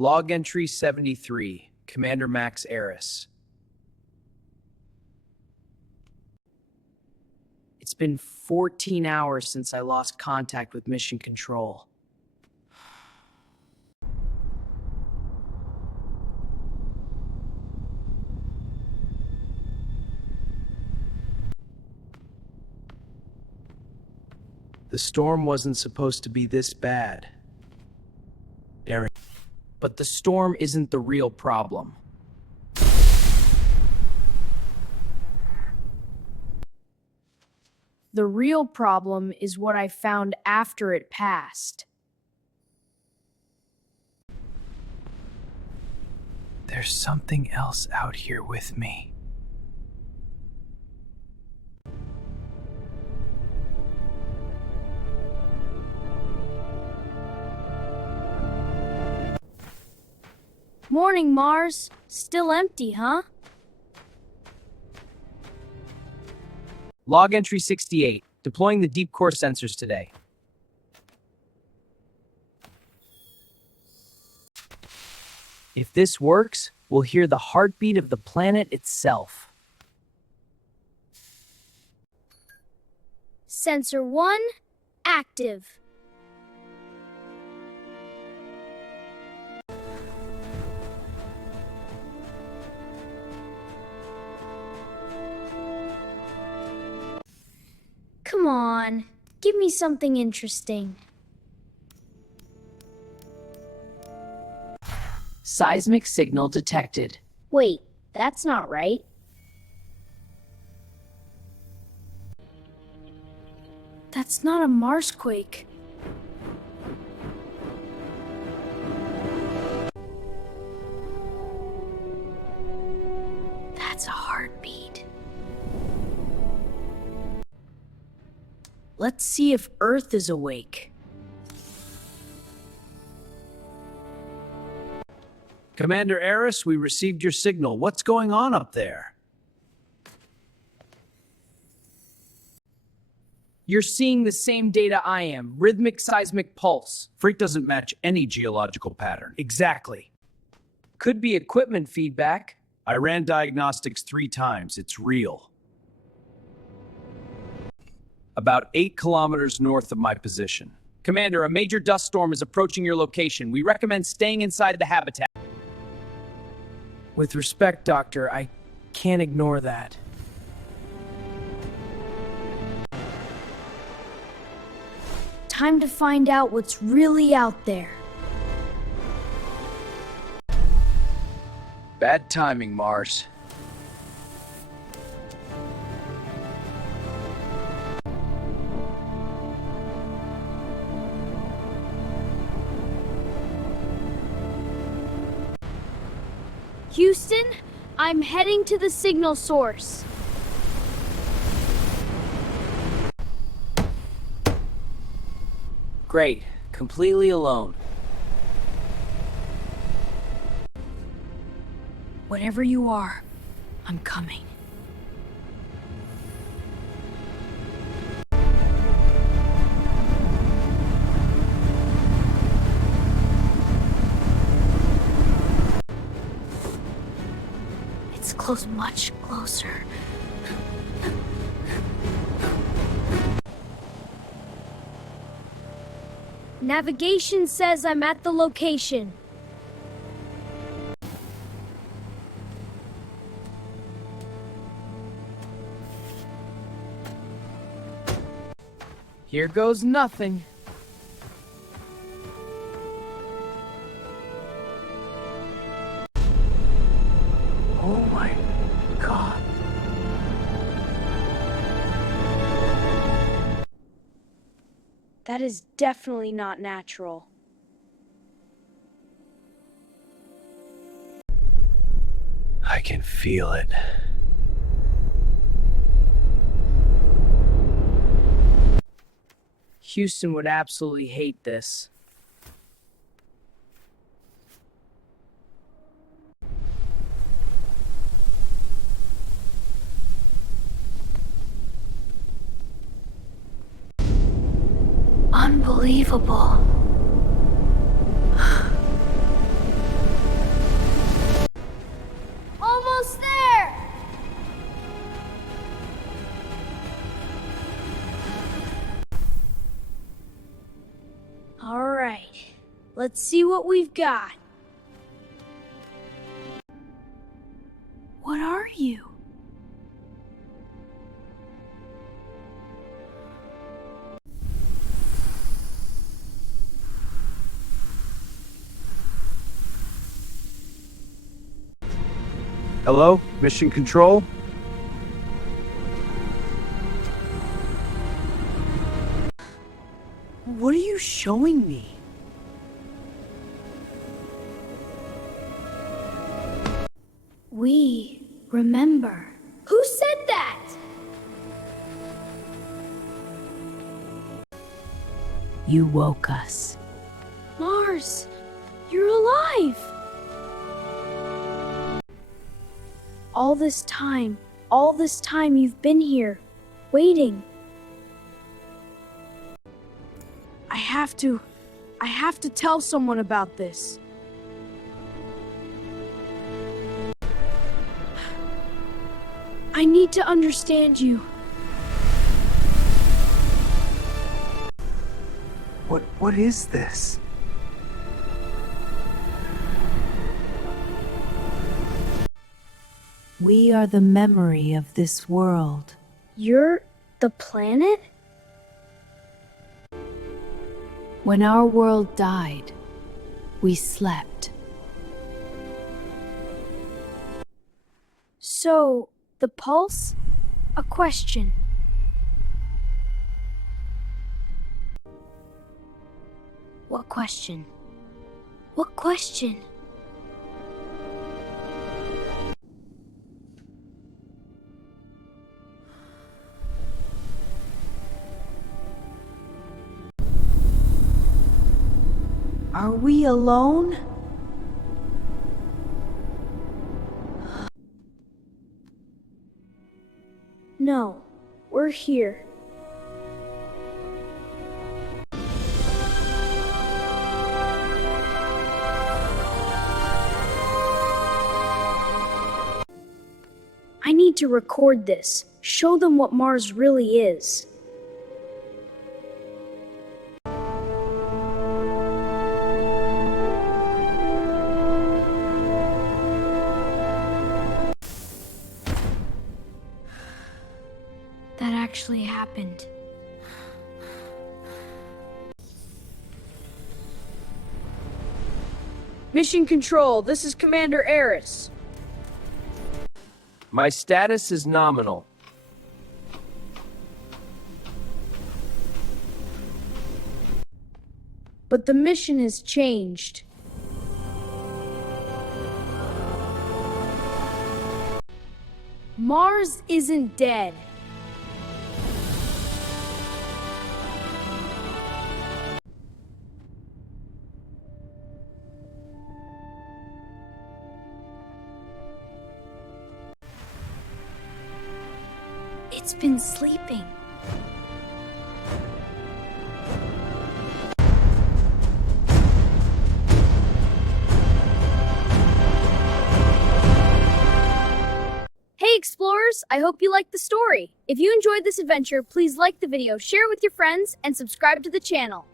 Log entry 73, Commander Max Aris. It's been 14 hours since I lost contact with Mission Control. The storm wasn't supposed to be this bad. But the storm isn't the real problem. The real problem is what I found after it passed. There's something else out here with me. Morning, Mars. Still empty, huh? Log entry 68, deploying the deep core sensors today. If this works, we'll hear the heartbeat of the planet itself. Sensor 1, active. Come on, give me something interesting. Seismic signal detected. Wait, that's not right. That's not a Marsquake. That's a heartbeat. Let's see if Earth is awake. Commander Aris, we received your signal. What's going on up there? You're seeing the same data I am. Rhythmic seismic pulse. Freak doesn't match any geological pattern. Exactly. Could be equipment feedback. I ran diagnostics 3 times. It's real. About 8 kilometers north of my position. Commander, a major dust storm is approaching your location. We recommend staying inside the habitat. With respect, Doctor, I can't ignore that. Time to find out what's really out there. Bad timing, Mars. Houston, I'm heading to the signal source. Great. Completely alone. Whatever you are, I'm coming. It's close, much closer. Navigation says I'm at the location. Here goes nothing. Oh my God. That is definitely not natural. I can feel it. Houston would absolutely hate this. Unbelievable. Let's see what we've got. What are you? Hello? Mission Control? What are you showing me? We remember. Who said that? You woke us. Mars, you're alive! All this time you've been here, waiting. I have to tell someone about this. I need to understand you. What is this? We are the memory of this world. You're the planet? When our world died, we slept. So, the pulse? A question. What question? What question? Are we alone? No, we're here. I need to record this. Show them what Mars really is. That actually happened. Mission Control, this is Commander Aris. My status is nominal. But the mission has changed. Mars isn't dead. It's been sleeping. Hey explorers, I hope you liked the story. If you enjoyed this adventure, please like the video, share it with your friends, and subscribe to the channel.